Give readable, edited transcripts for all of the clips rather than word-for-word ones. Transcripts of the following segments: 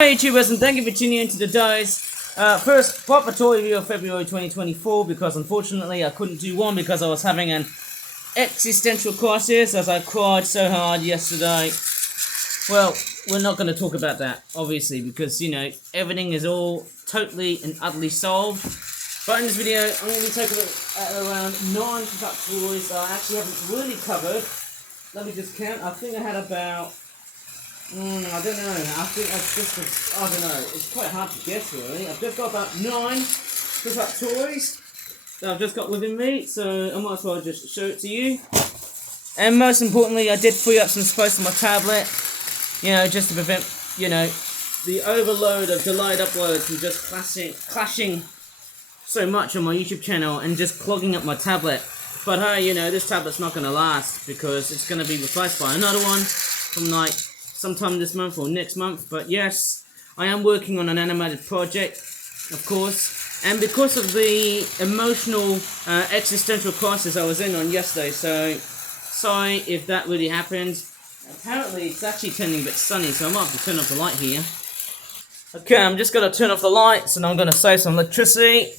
Hey YouTubers, and thank you for tuning in to today's first proper toy review of February 2024, because unfortunately I couldn't do one because I was having an existential crisis as I cried so hard yesterday. Well, we're not going to talk about that, obviously, because, you know, everything is all totally and utterly solved. But in this video, I'm going to be taking at around 9 toys I actually haven't really covered. Let me just count. I think I had about... I don't know. I don't know. It's quite hard to guess, really. I've just got about 9 toys that I've just got within me, so I might as well just show it to you. And most importantly, I did free up some space on my tablet, you know, just to prevent, you know, the overload of delayed uploads from just clashing so much on my YouTube channel and just clogging up my tablet. But hey, you know, this tablet's not going to last because it's going to be replaced by another one from like sometime this month or next month. But yes, I am working on an animated project, of course, and because of the emotional existential crisis I was in on yesterday, so sorry if that really happened. Apparently it's actually turning a bit sunny, so I might have to turn off the light here. Okay, I'm just going to turn off the lights and I'm going to save some electricity.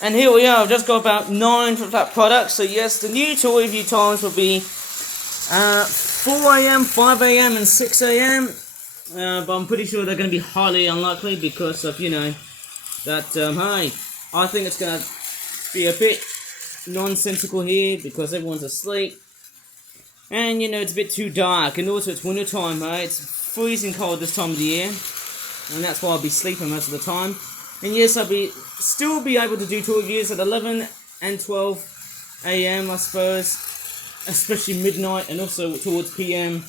And here we are. I've just got about 9 flat products. So yes, the new toy review times will be 4 AM, 5 AM and 6 AM. But I'm pretty sure they're going to be highly unlikely because of, you know, that, hey, I think it's going to be a bit nonsensical here because everyone's asleep. And, you know, it's a bit too dark. And also it's winter time, hey. It's freezing cold this time of the year. And that's why I'll be sleeping most of the time. And yes, I'll still be able to do toy reviews at 11 and 12 AM, I suppose. Especially midnight and also towards PM.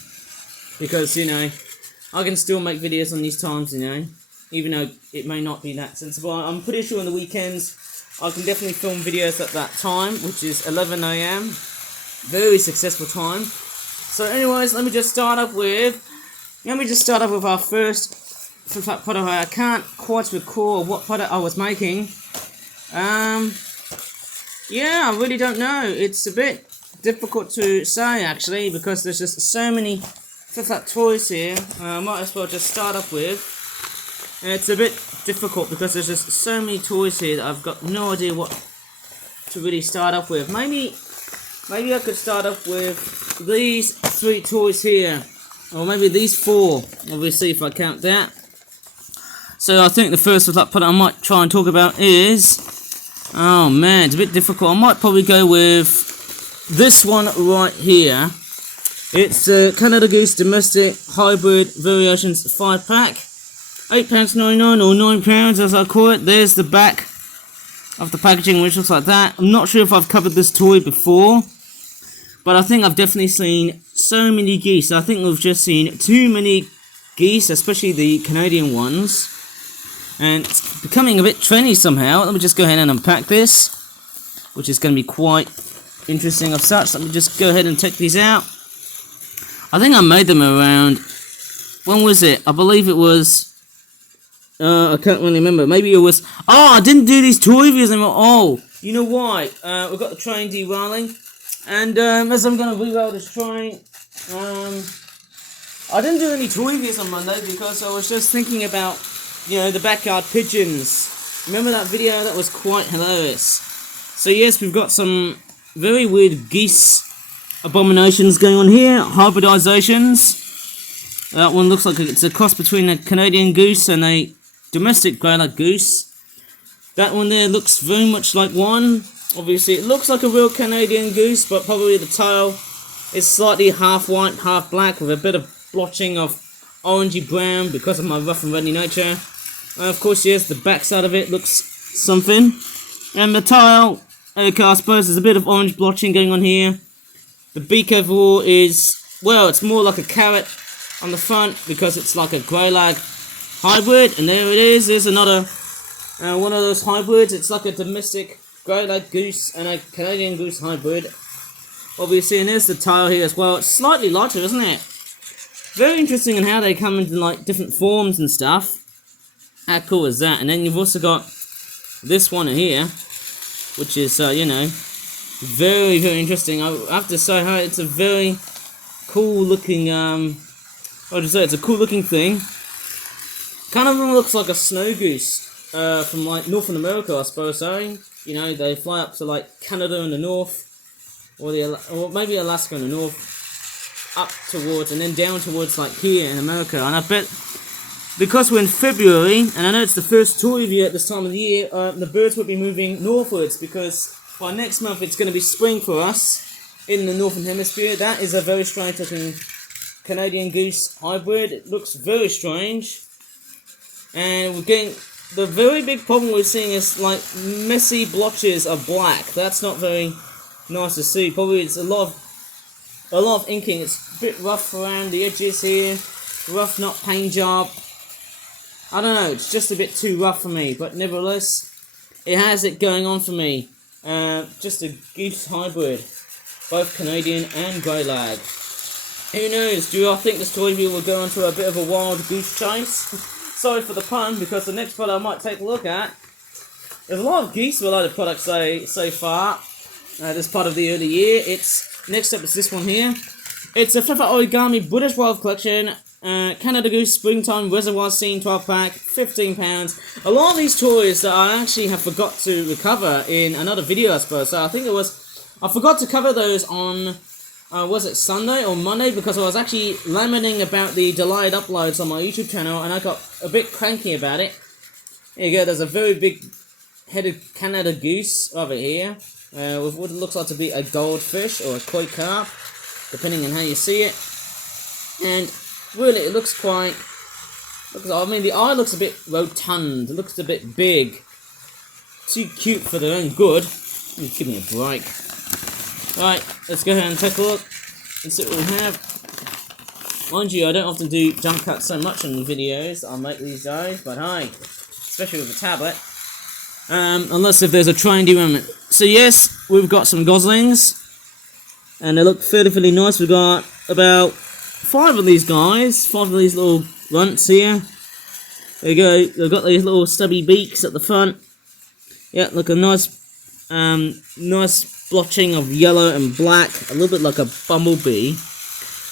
Because, you know, I can still make videos on these times, you know. Even though it may not be that sensible. I'm pretty sure on the weekends I can definitely film videos at that time, which is 11 AM. Very successful time. So anyways, let me just start up with our first product. I can't quite recall what product I was making. Yeah, I really don't know. It's a bit difficult to say actually because there's just so many flip-flop toys here. I might as well just start up with. And it's a bit difficult because there's just so many toys here that I've got no idea what to really start up with. Maybe I could start up with these 3 toys here, or maybe these 4. Obviously, if I count that. So I think the first product I might try and talk about is, oh man, it's a bit difficult. I might probably go with this one right here. It's a Canada Goose Domestic Hybrid Variations 5-pack. £8.99 or £9 as I call it. There's the back of the packaging, which looks like that. I'm not sure if I've covered this toy before, but I think I've definitely seen so many geese. I think we've just seen too many geese, especially the Canadian ones. And it's becoming a bit trendy somehow. Let me just go ahead and unpack this, which is going to be quite interesting of such. Let me just go ahead and take these out. I think I made them around, when was it? I believe it was, I can't really remember. Maybe it was, oh, I didn't do these toy reviews anymore. Oh, you know why? We've got the train derailing. And as I'm going to reroll this train, I didn't do any toy reviews on Monday because I was just thinking about, you know, the backyard pigeons. Remember that video? That was quite hilarious. So yes, we've got some very weird geese abominations going on here. Hybridizations. That one looks like it's a cross between a Canadian goose and a domestic greylag goose. That one there looks very much like one. Obviously it looks like a real Canadian goose, but probably the tail is slightly half white, half black with a bit of blotching of orangey brown because of my rough and ready nature. And of course, yes, the back side of it looks something. And the tail, okay, I suppose there's a bit of orange blotching going on here. The beak overall is, well, it's more like a carrot on the front because it's like a greylag hybrid. And there it is. There's another one of those hybrids. It's like a domestic greylag goose and a Canadian goose hybrid. Obviously, and there's the tail here as well. It's slightly lighter, isn't it? Very interesting in how they come into like different forms and stuff. How cool is that? And then you've also got this one here, which is, you know, very, very interesting. I have to say, hey, it's a very cool looking, it's a cool looking thing. Kind of looks like a snow goose from like North America, I suppose. So you know, they fly up to like Canada in the north, or maybe Alaska in the north, up towards and then down towards like here in America. And I bet because we're in February, and I know it's the first tour review at this time of the year, the birds will be moving northwards because by next month it's going to be spring for us in the northern hemisphere. That is a very strange looking Canadian goose hybrid. It looks very strange, and we're getting the very big problem we're seeing is like messy blotches of black. That's not very nice to see. Probably it's a lot of inking. It's a bit rough around the edges here, rough, not paint job. I don't know, it's just a bit too rough for me, but nevertheless, it has it going on for me. Just a goose hybrid, both Canadian and grey lag. Who knows, do I think this toy review will go into a bit of a wild goose chase? Sorry for the pun, because the next product I might take a look at, there's a lot of geese related products so far, this part of the early year. Next up is this one here. It's a Flipper Origami British Wild Collection, Canada Goose Springtime Reservoir Scene 12 pack, £15. A lot of these toys that I actually have forgot to recover in another video, I suppose. So I think I forgot to cover those on, was it Sunday or Monday? Because I was actually lamenting about the delayed uploads on my YouTube channel, and I got a bit cranky about it. Here you go, there's a very big headed Canada Goose over here, with what looks like to be a goldfish or a koi carp, depending on how you see it. And really, it looks quite... I mean, the eye looks a bit rotund. It looks a bit big. Too cute for their own good. Give me a break. Alright, let's go ahead and take a look and see what we have. Mind you, I don't often do jump cuts so much in the videos I make these days, but hey, especially with a tablet. Unless if there's a trained element. So yes, we've got some goslings, and they look fairly nice. We've got about 5 of these guys, 5 of these little runts here. There you go, they've got these little stubby beaks at the front. Yeah, look, a nice blotching of yellow and black, a little bit like a bumblebee.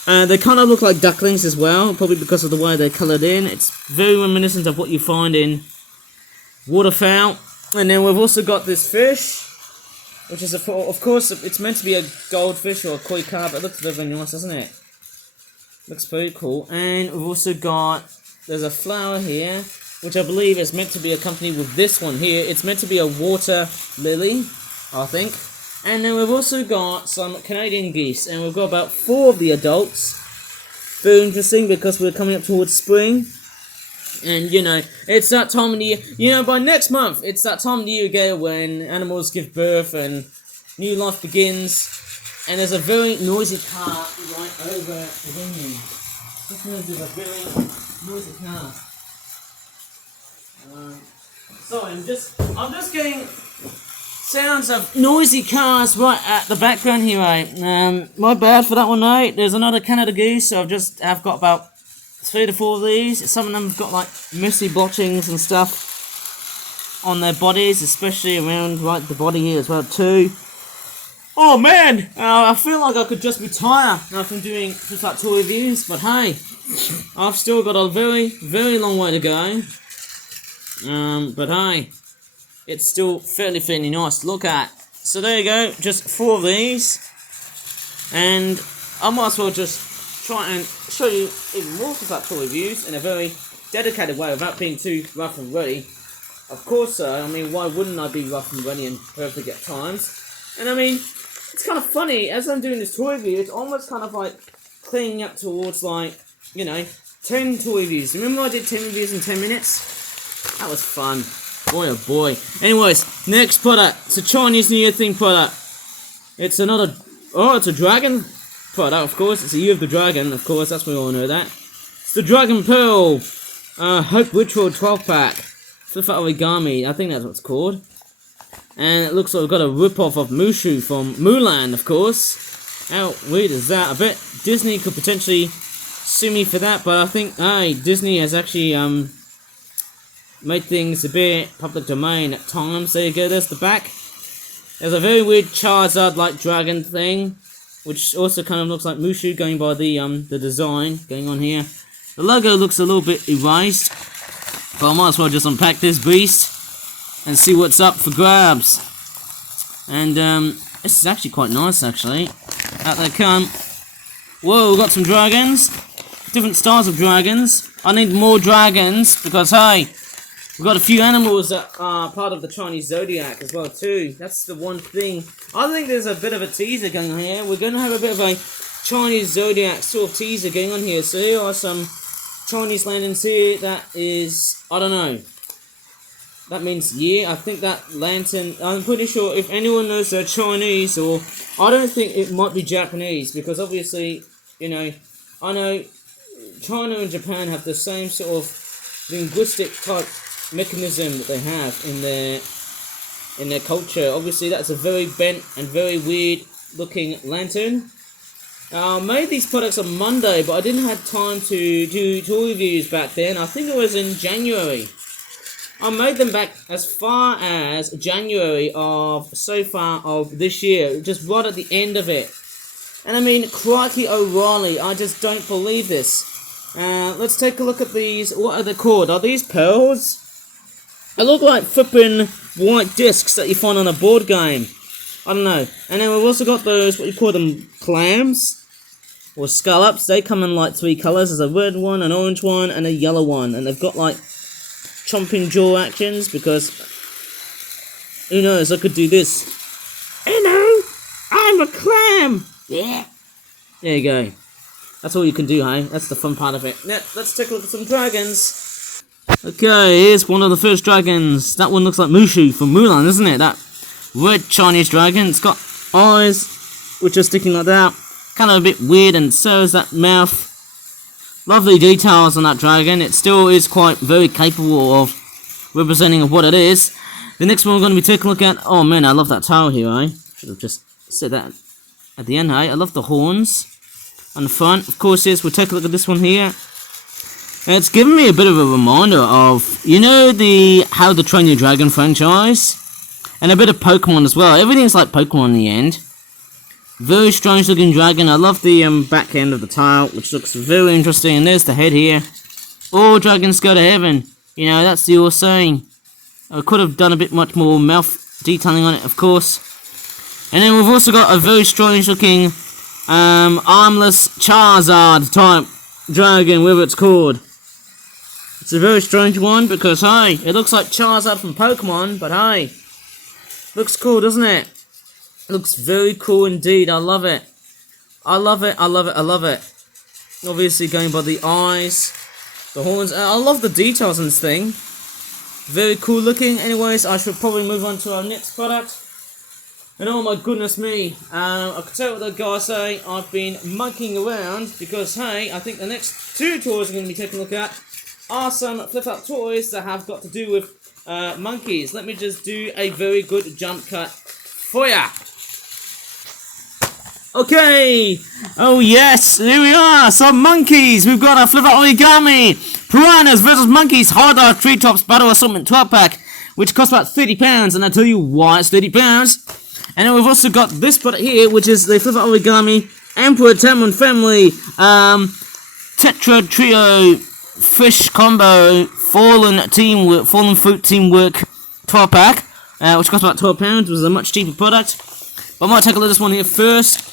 They kind of look like ducklings as well, probably because of the way they're coloured in. It's very reminiscent of what you find in waterfowl. And then we've also got this fish, which is, of course, it's meant to be a goldfish or a koi carp. It looks very nice, doesn't it? Looks very cool. And we've also got, there's a flower here, which I believe is meant to be accompanied with this one here. It's meant to be a water lily, I think. And then we've also got some Canadian geese, and we've got about 4 of the adults. Very interesting, because we're coming up towards spring. And, you know, it's that time of the year, you know, by next month, it's that time of the year again when animals give birth and new life begins. And there's a very noisy car right over the venue. This means there's a very noisy car. Sorry, I'm just getting sounds of noisy cars right at the background here, right? My bad for that one, mate. There's another Canada Goose, so I've got about 3 to 4 of these. Some of them have got like messy blotchings and stuff on their bodies, especially around right the body here as well too. Oh man, I feel like I could just retire from doing just like tour reviews, but hey, I've still got a very long way to go. But hey, it's still fairly nice to look at. So there you go, just 4 of these, and I might as well just try and show you even more of tour reviews in a very dedicated way without being too rough and ready. Of course, I mean, why wouldn't I be rough and ready and perfect at times? And I mean, it's kind of funny, as I'm doing this tour review, it's almost kind of like cleaning up towards like, you know, 10 tour reviews. Remember I did 10 reviews in 10 minutes? That was fun. Boy oh boy. Anyways, next product. It's a Chinese New Year themed product. It's another, it's a dragon product, of course. It's the Year of the Dragon, of course, that's we all know that. It's the Dragon Pearl Hope Ritual 12 pack. Flipper Origami, I think that's what it's called. And it looks like we've got a rip-off of Mushu from Mulan, of course. How weird is that? I bet Disney could potentially sue me for that, but I think, Disney has actually, made things a bit public domain at times. There you go, there's the back. There's a very weird Charizard-like dragon thing, which also kind of looks like Mushu, going by the design going on here. The logo looks a little bit erased. But I might as well just unpack this beast and see what's up for grabs. And this is actually quite nice, actually. Out they come. Whoa, we've got some dragons. Different styles of dragons. I need more dragons because, hey, we've got a few animals that are part of the Chinese zodiac as well too. That's the one thing. I think there's a bit of a teaser going on here. We're going to have a bit of a Chinese zodiac sort of teaser going on here. So here are some Chinese lanterns here. That is, I don't know. That means I think that lantern, I'm pretty sure if anyone knows they're Chinese, or I don't think it might be Japanese, because obviously, you know, I know China and Japan have the same sort of linguistic type mechanism that they have in their culture. Obviously, that's a very bent and very weird looking lantern. I made these products on Monday, but I didn't have time to do tour reviews back then. I think it was in January. I made them back as far as January of this year, just right at the end of it. And I mean, crikey O'Reilly, I just don't believe this. Let's take a look at these. What are they called? Are these pearls? They look like flipping white discs that you find on a board game. I don't know. And then we've also got those, what you call them, clams? Or scallops. They come in like 3 colours. There's a red one, an orange one, and a yellow one. And they've got like chomping jaw actions, because who knows, I could do this. Hello, I'm a clam. Yeah. There you go. That's all you can do, hey? That's the fun part of it. Now, let's take a look at some dragons. Okay, here's one of the first dragons. That one looks like Mushu from Mulan, isn't it? That red Chinese dragon. It's got eyes which are sticking like that. Kind of a bit weird, and so is that mouth. Lovely details on that dragon. It still is quite very capable of representing of what it is. The next one we're going to be taking a look at. Oh man, I love that tail here, eh? Should have just said that at the end, eh? I love the horns on the front. Of course, yes, we'll take a look at this one here. And it's given me a bit of a reminder of, you know, How to Train Your Dragon franchise, and a bit of Pokemon as well. Everything's like Pokemon in the end. Very strange looking dragon. I love the back end of the tail, which looks very interesting. And there's the head here. All dragons go to heaven. You know, that's the old saying. I could have done a bit much more mouth detailing on it, of course. And then we've also got a very strange looking armless Charizard type dragon, whatever it's called. It's a very strange one because, hey, it looks like Charizard from Pokemon, but hey, looks cool, doesn't it? Looks very cool indeed. I love it. I love it. I love it. I love it. Obviously going by the eyes, the horns. I love the details on this thing. Very cool looking. Anyways, I should probably move on to our next product. And oh my goodness me. I can tell what the guys say. I've been monkeying around because, hey, I think the next 2 toys we're going to be taking a look at are some flip-up toys that have got to do with monkeys. Let me just do a very good jump cut for ya. Okay, oh yes, here we are, some monkeys. We've got a flip-up origami, piranhas versus monkeys, hard art treetops battle assortment 12 pack, which costs about £30, and I'll tell you why it's £30. And then we've also got this product here, which is the flip-up origami Emperor Tamon family, Tetra Trio Fish Combo Fallen Fruit Teamwork 12 pack, which costs about £12, which is a much cheaper product. But I might take a look at this one here first.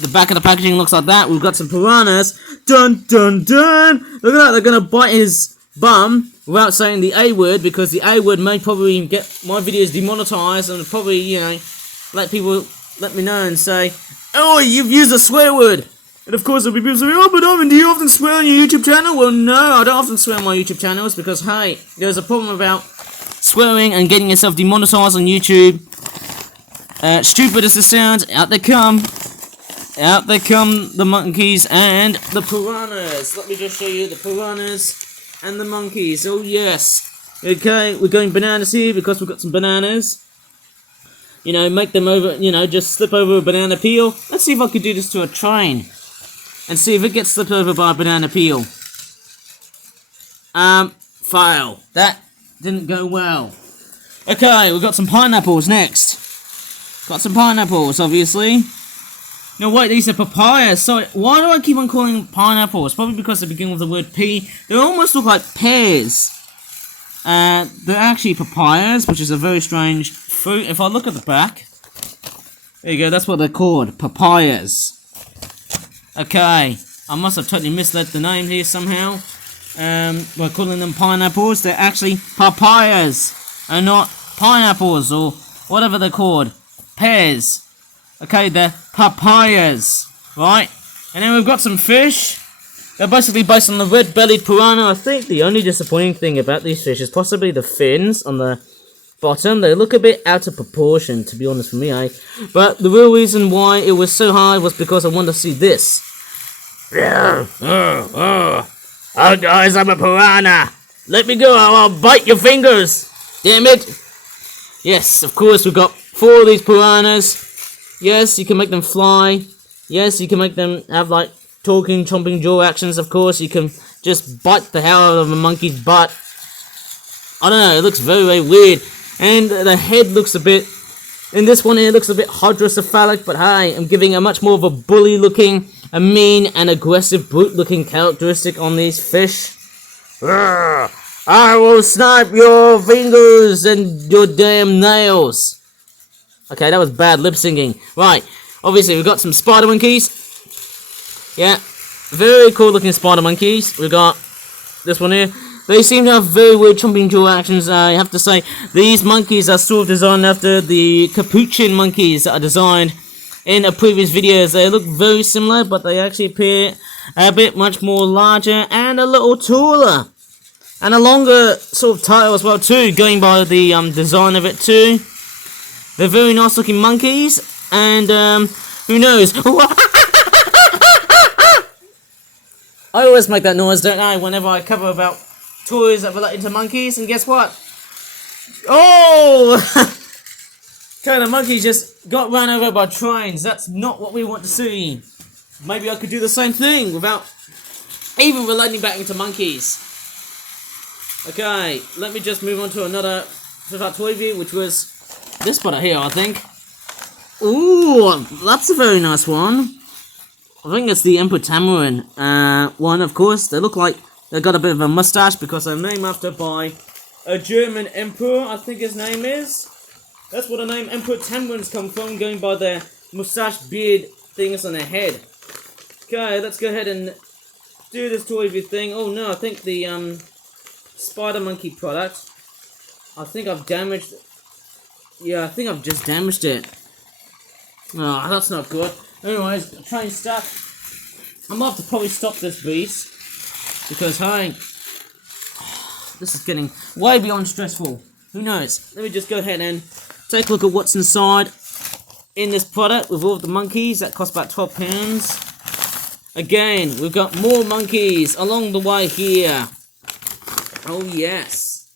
The back of the packaging looks like that. We've got some piranhas. Dun dun dun! Look at that, they're gonna bite his bum without saying the A word, because the A word may probably get my videos demonetized, and probably, you know, let me know and say, oh, you've used a swear word. And of course there'll be people saying, oh, but Ivan, do you often swear on your YouTube channel? Well, no, I don't often swear on my YouTube channels, because, hey, there's a problem about swearing and getting yourself demonetized on YouTube. Stupid as it sounds, out they come. Out they come, the monkeys and the piranhas. Let me just show you the piranhas and the monkeys. Oh, yes. Okay, we're going bananas here because we've got some bananas. You know, make them over, you know, just slip over a banana peel. Let's see if I could do this to a train. And see if it gets slipped over by a banana peel. Fail. That didn't go well. Okay, we've got some pineapples next. Got some pineapples, obviously. No, wait, these are papayas. So, why do I keep on calling them pineapples? Probably because they begin with the word P. They almost look like pears. They're actually papayas, which is a very strange fruit. If I look at the back, there you go, that's what they're called, papayas. Okay, I must have totally misled the name here somehow. By calling them pineapples, they're actually papayas, and not pineapples, or whatever they're called, pears. Okay, they're papayas, right? And then we've got some fish. They're basically based on the red-bellied piranha. I think the only disappointing thing about these fish is possibly the fins on the bottom. They look a bit out of proportion, to be honest with me, eh? But the real reason why it was so high was because I wanted to see this. Oh guys, I'm a piranha. Let me go, or I'll bite your fingers. Damn it. Yes, of course, we've got 4 of these piranhas. Yes, you can make them fly. Yes, you can make them have, like, talking, chomping jaw actions. Of course, you can just bite the hell out of a monkey's butt. I don't know, it looks very, very weird. And the head looks a bit... In this one here, it looks a bit hydrocephalic, but hey, I'm giving a much more of a bully-looking, a mean and aggressive, brute-looking characteristic on these fish. I will snipe your fingers and your damn nails. Okay, that was bad lip-syncing. Right, obviously we've got some spider monkeys. Yeah, very cool looking spider monkeys. We've got this one here. They seem to have very weird chomping jaw actions. I have to say, these monkeys are sort of designed after the capuchin monkeys that are designed in previous videos. They look very similar, but they actually appear a bit much more larger and a little taller. And a longer sort of tail as well too, going by the design of it too. They're very nice looking monkeys, and who knows? I always make that noise, don't I, whenever I cover about toys that relate to monkeys, and guess what? Oh! Okay, the monkeys just got run over by trains. That's not what we want to see. Maybe I could do the same thing without even relating back into monkeys. Okay, let me just move on to another toy view, which was this product here, I think. Ooh, that's a very nice one. I think it's the Emperor Tamarin one, of course. They look like they've got a bit of a mustache because they're named after by a German emperor, I think his name is. That's where the name Emperor Tamarins come from, going by their mustache beard things on their head. Okay, let's go ahead and do this toy view thing. Oh no, I think the spider monkey product, I think I've damaged. Yeah, I think I've just damaged it. Oh, that's not good. Anyways, train stuck. I'm gonna have to probably stop this beast because hey, this is getting way beyond stressful. Who knows? Let me just go ahead and take a look at what's inside in this product with all of the monkeys. That cost about £12. Again, we've got more monkeys along the way here. Oh yes.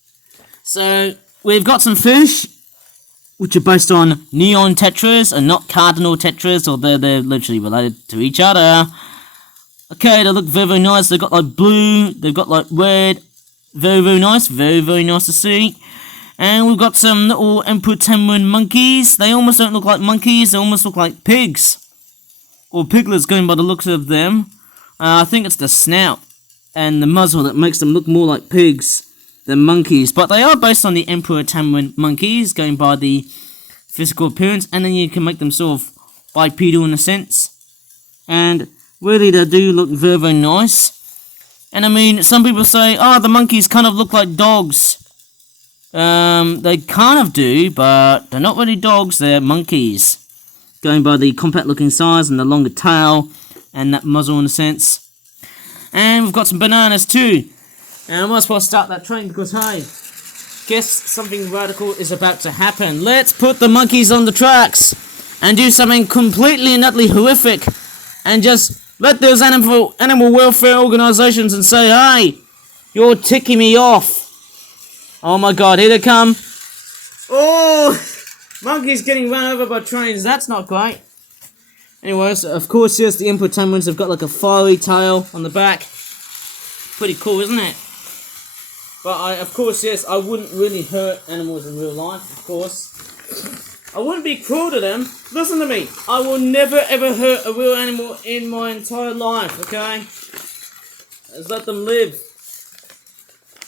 So we've got some fish, which are based on neon tetras and not cardinal tetras, although they're literally related to each other. Okay, they look very, very nice. They've got like blue, they've got like red. Very, very nice. Very, very nice to see. And we've got some little Emperor Tamarin monkeys. They almost don't look like monkeys, they almost look like pigs. Or piglets, going by the looks of them. I think it's the snout and the muzzle that makes them look more like pigs than monkeys. But they are based on the Emperor Tamarin monkeys, going by the physical appearance. And then you can make them sort of bipedal in a sense. And really they do look very, very nice. And I mean, some people say, oh, the monkeys kind of look like dogs. They kind of do, but they're not really dogs, they're monkeys. Going by the compact looking size and the longer tail and that muzzle in a sense. And we've got some bananas too. And I might as well start that train because hey, guess something radical is about to happen. Let's put the monkeys on the tracks and do something completely and utterly horrific and just let those animal welfare organizations and say, hey, you're ticking me off. Oh my god, here they come. Oh, monkeys getting run over by trains. That's not great. Anyways, of course, yes, the Emperor Tamarins have got like a fiery tail on the back. Pretty cool, isn't it? But of course, yes, I wouldn't really hurt animals in real life, of course. I wouldn't be cruel to them. Listen to me. I will never ever hurt a real animal in my entire life, okay? Just let them live.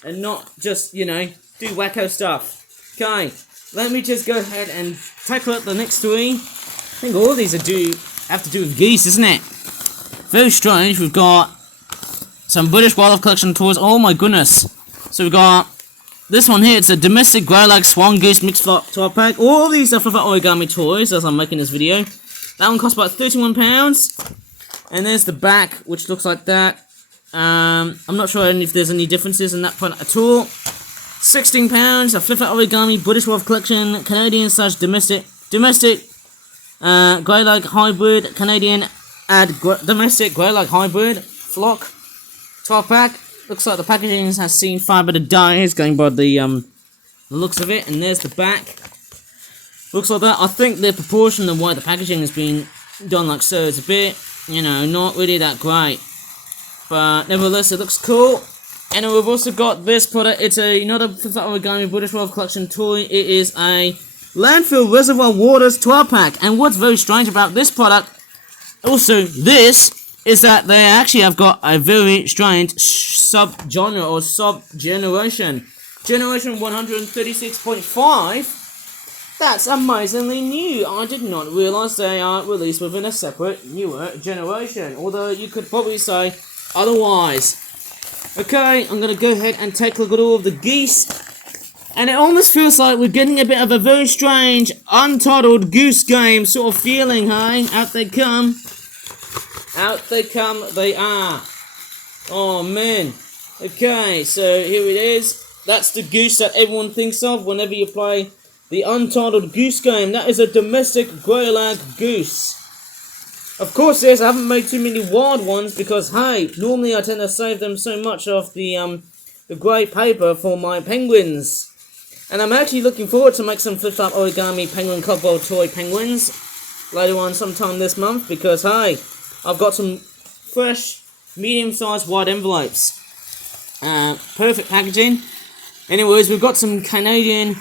And not just, you know, do wacko stuff. Okay, let me just go ahead and take a look at the next three. I think all of these have to do with geese, isn't it? Very strange. We've got some British Wildlife Collection toys. Oh my goodness. So we've got this one here. It's a domestic grey-lag swan goose mixed flock toy pack. All these are for Origami toys as I'm making this video. That one costs about £31. And there's the back, which looks like that. I'm not sure if there's any differences in that product at all. £16. A flip-out Origami British Wildlife Collection Canadian / domestic grey-lag hybrid Canadian domestic grey-lag hybrid flock 12-pack. Looks like the packaging has seen far better days, going by the looks of it. And there's the back. Looks like that. I think the proportion of why the packaging has been done like so is a bit, you know, not really that great. But nevertheless, it looks cool. And we've also got this product. It's another Origami British Wildlife Collection toy. It is a Landfill Reservoir Waters 12-pack. And what's very strange about this product, also this, is that they actually have got a very strange sub-genre or sub-generation. Generation 136.5. That's amazingly new. I did not realise they are released within a separate, newer generation. Although you could probably say otherwise. Okay, I'm going to go ahead and take a look at all of the geese. And it almost feels like we're getting a bit of a very strange, untitled Goose Game sort of feeling, hey? Out they come. Out they come, they are. Oh, man. Okay, so here it is. That's the goose that everyone thinks of whenever you play the Untitled Goose Game. That is a domestic grey-lag goose. Of course, yes, I haven't made too many wild ones because, hey, normally I tend to save them so much of the grey paper for my penguins. And I'm actually looking forward to make some flip-flop Origami penguin cobweb toy penguins later on sometime this month because, hey, I've got some fresh, medium-sized white envelopes. Perfect packaging. Anyways, we've got some Canadian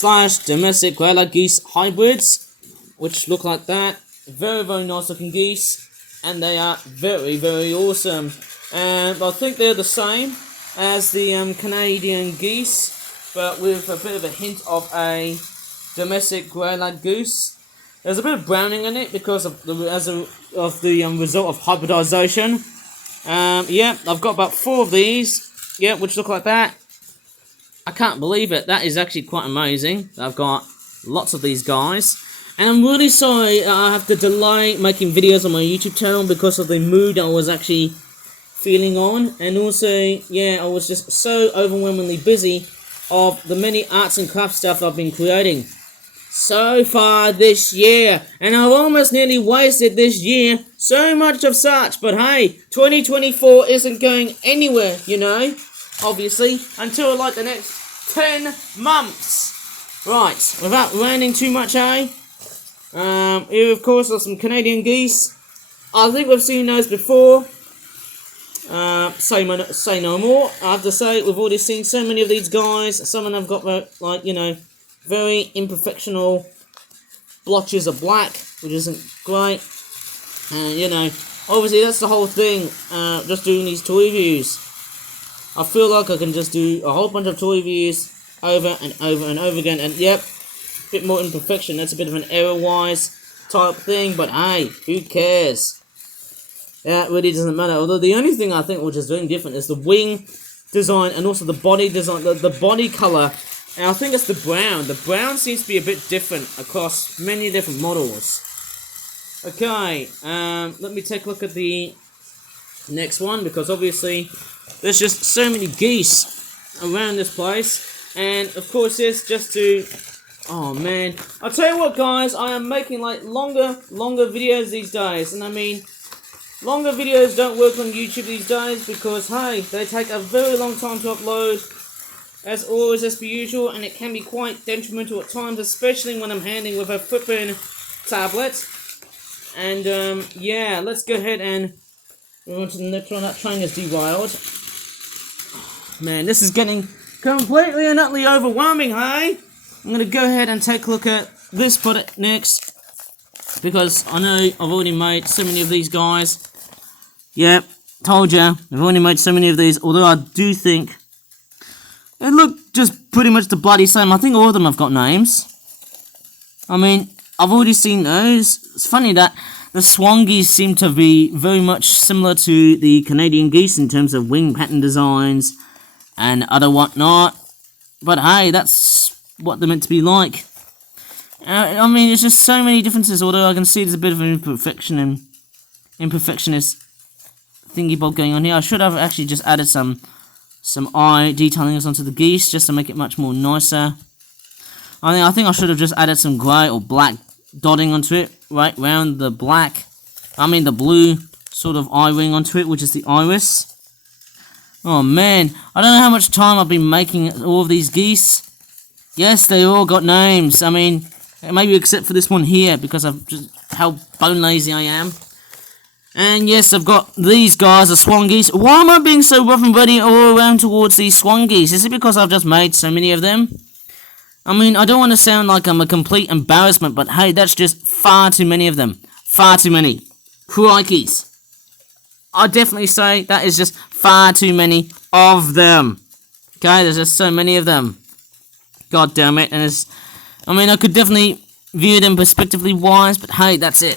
/ domestic grey-lag geese hybrids, which look like that. Very, very nice looking geese. And they are very, very awesome. And I think they're the same as the Canadian geese, but with a bit of a hint of a domestic grey-lag goose. There's a bit of browning in it because of the result of hybridization. Yeah, I've got about 4 of these. Yeah, which look like that. I can't believe it. That is actually quite amazing. I've got lots of these guys. And I'm really sorry I have to delay making videos on my YouTube channel because of the mood I was actually feeling on. And also, yeah, I was just so overwhelmingly busy of the many arts and crafts stuff I've been creating so far this year, and I've almost nearly wasted this year, so much of such, but hey, 2024 isn't going anywhere, you know, obviously, until like the next 10 months. Right, without ranting too much, here of course are some Canadian geese. I think we've seen those before. Say no more. I have to say, we've already seen so many of these guys. Some of them have got, like, you know, very imperfectional blotches of black, which isn't great. And, you know, obviously that's the whole thing, just doing these toy reviews. I feel like I can just do a whole bunch of toy reviews over and over and over again, and yep, a bit more imperfection. That's a bit of an error-wise type thing, but hey, who cares? That really doesn't matter. Although the only thing I think which is doing different is the wing design and also the body design, the body color. And I think it's the brown. The brown seems to be a bit different across many different models. Okay, let me take a look at the next one because obviously there's just so many geese around this place. And of course, this just to... Oh man, I'll tell you what, guys, I am making like longer videos these days, and I mean, longer videos don't work on YouTube these days because, hey, they take a very long time to upload, as always, as per usual, and it can be quite detrimental at times, especially when I'm handling with a flipping tablet. And yeah, let's go ahead and move on to the next one. That train is derailed. Man, this is getting completely and utterly overwhelming, hey? I'm going to go ahead and take a look at this product next, because I know I've already made so many of these guys. Yep, told ya, I've already made so many of these, although I do think they look just pretty much the bloody same. I think all of them have got names. I mean, I've already seen those. It's funny that the swan geese seem to be very much similar to the Canadian geese in terms of wing pattern designs and other whatnot. But hey, that's what they're meant to be like. I mean, it's just so many differences, although I can see there's a bit of an imperfectionist thingy bob going on here. I should have actually just added some eye detailing onto the geese just to make it much more nicer. I think I should have just added some grey or black dotting onto it, right round the the blue sort of eye ring onto it, which is the iris. Oh man, I don't know how much time I've been making all of these geese. Yes, they all got names. I mean, maybe except for this one here, because of just how bone lazy I am. And yes, I've got these guys, the swan geese. Why am I being so rough and ready all around towards these swan geese? Is it because I've just made so many of them? I mean, I don't want to sound like I'm a complete embarrassment, but hey, that's just far too many of them. Far too many. Crikeys. I'd definitely say that is just far too many of them. Okay, there's just so many of them. God damn it. And I could definitely view them perspectively wise, but hey, that's it.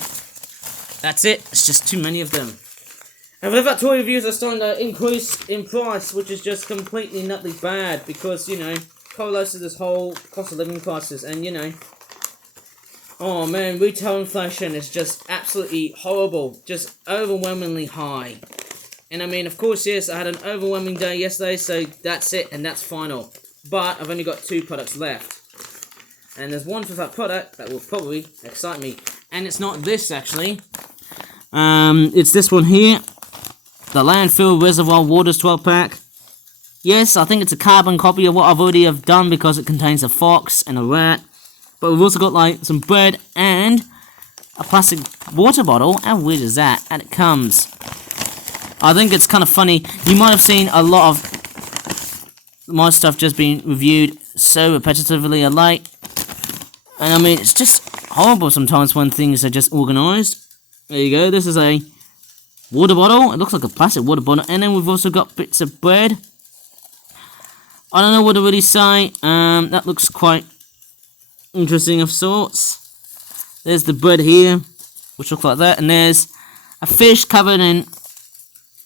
That's it. It's just too many of them. And with that, toy reviews are starting to increase in price, which is just completely nutty bad, because, you know, correlates to this whole cost of living crisis, and, you know, oh man, retail inflation is just absolutely horrible, just overwhelmingly high. And I mean, of course, yes, I had an overwhelming day yesterday, so that's it, and that's final. But I've only got 2 products left. And there's one for that product that will probably excite me. And it's not this, actually. It's this one here. The Landfill Reservoir Waters 12-pack. Yes, I think it's a carbon copy of what I've already have done, because it contains a fox and a rat. But we've also got, like, some bread and a plastic water bottle. How weird is that? And it comes. I think it's kind of funny. You might have seen a lot of my stuff just being reviewed so repetitively of late. And I mean, it's just horrible sometimes when things are just organised. There you go. This is a water bottle. It looks like a plastic water bottle. And then we've also got bits of bread. I don't know what to really say. That looks quite interesting of sorts. There's the bread here, which looks like that. And there's a fish covered in,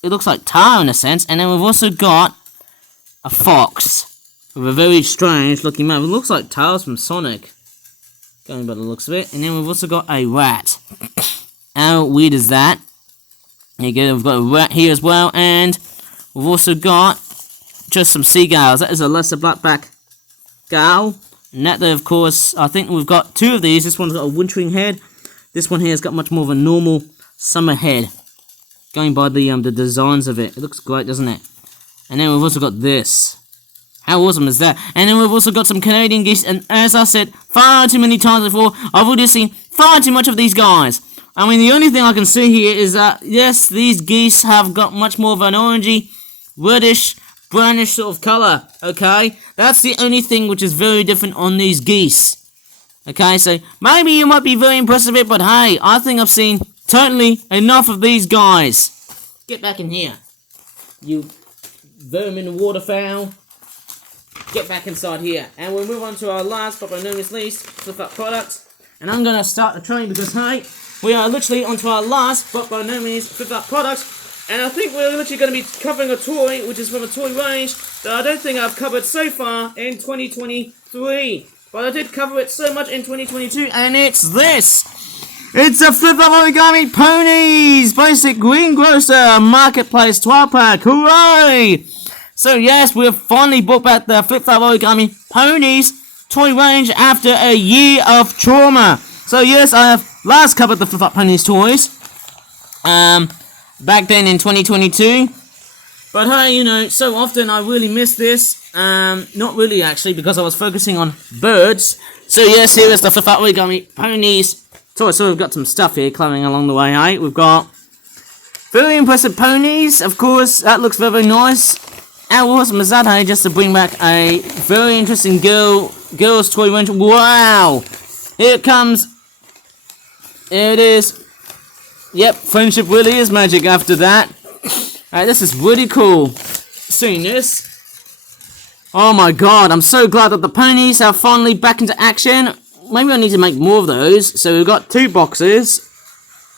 it looks like tar in a sense. And then we've also got a fox with a very strange looking mouth. It looks like Tails from Sonic, going by the looks of it. And then we've also got a rat. How weird is that? There you go, we've got a rat here as well. And we've also got just some seagulls. That is a lesser blackback gull. And that there, of course, I think we've got 2 of these. This one's got a wintering head. This one here has got much more of a normal summer head. Going by the designs of it. It looks great, doesn't it? And then we've also got this. How awesome is that? And then we've also got some Canadian geese. And as I said far too many times before, I've already seen far too much of these guys. I mean, the only thing I can see here is that, yes, these geese have got much more of an orangey, reddish, brownish sort of colour, okay? That's the only thing which is very different on these geese. Okay, so maybe you might be very impressed with it, but hey, I think I've seen totally enough of these guys. Get back in here, you vermin waterfowl. Get back inside here. And we'll move on to our last, but by no means least, flip-up product. And I'm going to start the train because, hey, we are literally onto our last, but by no means flip-up product. And I think we're literally going to be covering a toy, which is from a toy range that I don't think I've covered so far in 2023. But I did cover it so much in 2022, and it's this! It's a flip-up origami ponies! Basic greengrocer marketplace 12-pack, hooray! So yes, we've finally brought back the flip-flop origami ponies toy range after a year of trauma. So yes, I have last covered the flip-flop ponies toys. Back then in 2022. But hey, you know, so often I really miss this. Not really actually, because I was focusing on birds. So yes, here is the flip-flop origami ponies toy. So we've got some stuff here climbing along the way, hey? We've got very impressive ponies, of course. That looks very nice. How awesome is that, hey? Just to bring back a very interesting girls toy range. Wow! Here it comes. Here it is. Yep, friendship really is magic after that. Alright, this is really cool. Seeing this. Oh my god, I'm so glad that the ponies are finally back into action. Maybe I need to make more of those. So we've got 2 boxes.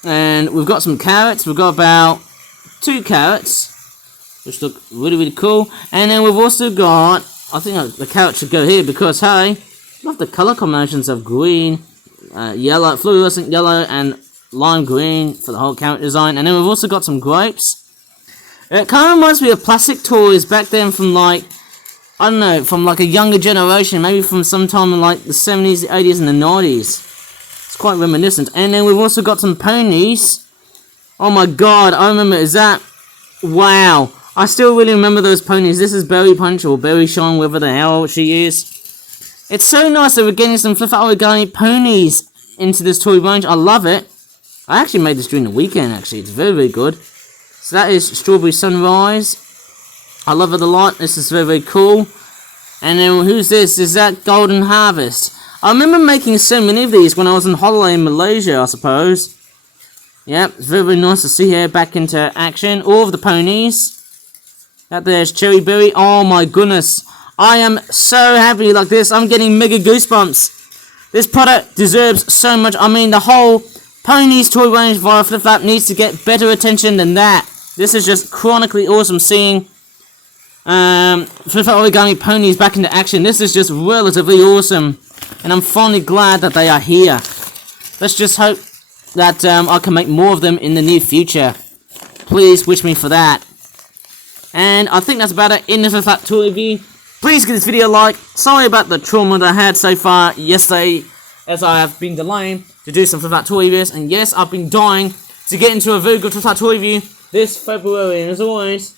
And we've got some carrots. We've got about 2 carrots, which look really, really cool. And then we've also got, I think the carrot should go here because, hey, I love the color combinations of green, yellow, fluorescent yellow, and lime green for the whole carrot design. And then we've also got some grapes. It kind of reminds me of plastic toys back then from like, I don't know, from like a younger generation, maybe from sometime in like the 70s, the 80s, and the 90s. It's quite reminiscent. And then we've also got some ponies. Oh my god, I remember, is that... Wow. I still really remember those ponies. This is Berry Punch or Berry Shine, whatever the hell she is. It's so nice that we're getting some Flip Out Origami ponies into this toy range. I love it. I actually made this during the weekend, actually. It's very, very good. So that is Strawberry Sunrise. I love it a lot. This is very, very cool. And then who's this? Is that Golden Harvest? I remember making so many of these when I was on holiday in Malaysia, I suppose. Yep, it's very, very nice to see her back into action. All of the ponies. That there's Cherry Berry. Oh my goodness. I am so happy like this. I'm getting mega goosebumps. This product deserves so much. I mean, the whole ponies toy range via Flip Flap needs to get better attention than that. This is just chronically awesome seeing Flip Flap Origami ponies back into action. This is just relatively awesome. And I'm finally glad that they are here. Let's just hope that I can make more of them in the near future. Please wish me for that. And I think that's about it in the Flip Flap toy review. Please give this video a like. Sorry about the trauma that I had so far yesterday, as I have been delaying to do some Flip Flap toy reviews. And yes, I've been dying to get into a very good Flip Flap toy review this February. And as always,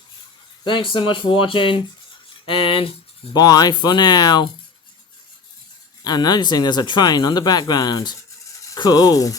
thanks so much for watching. And bye for now. I'm noticing there's a train on the background. Cool.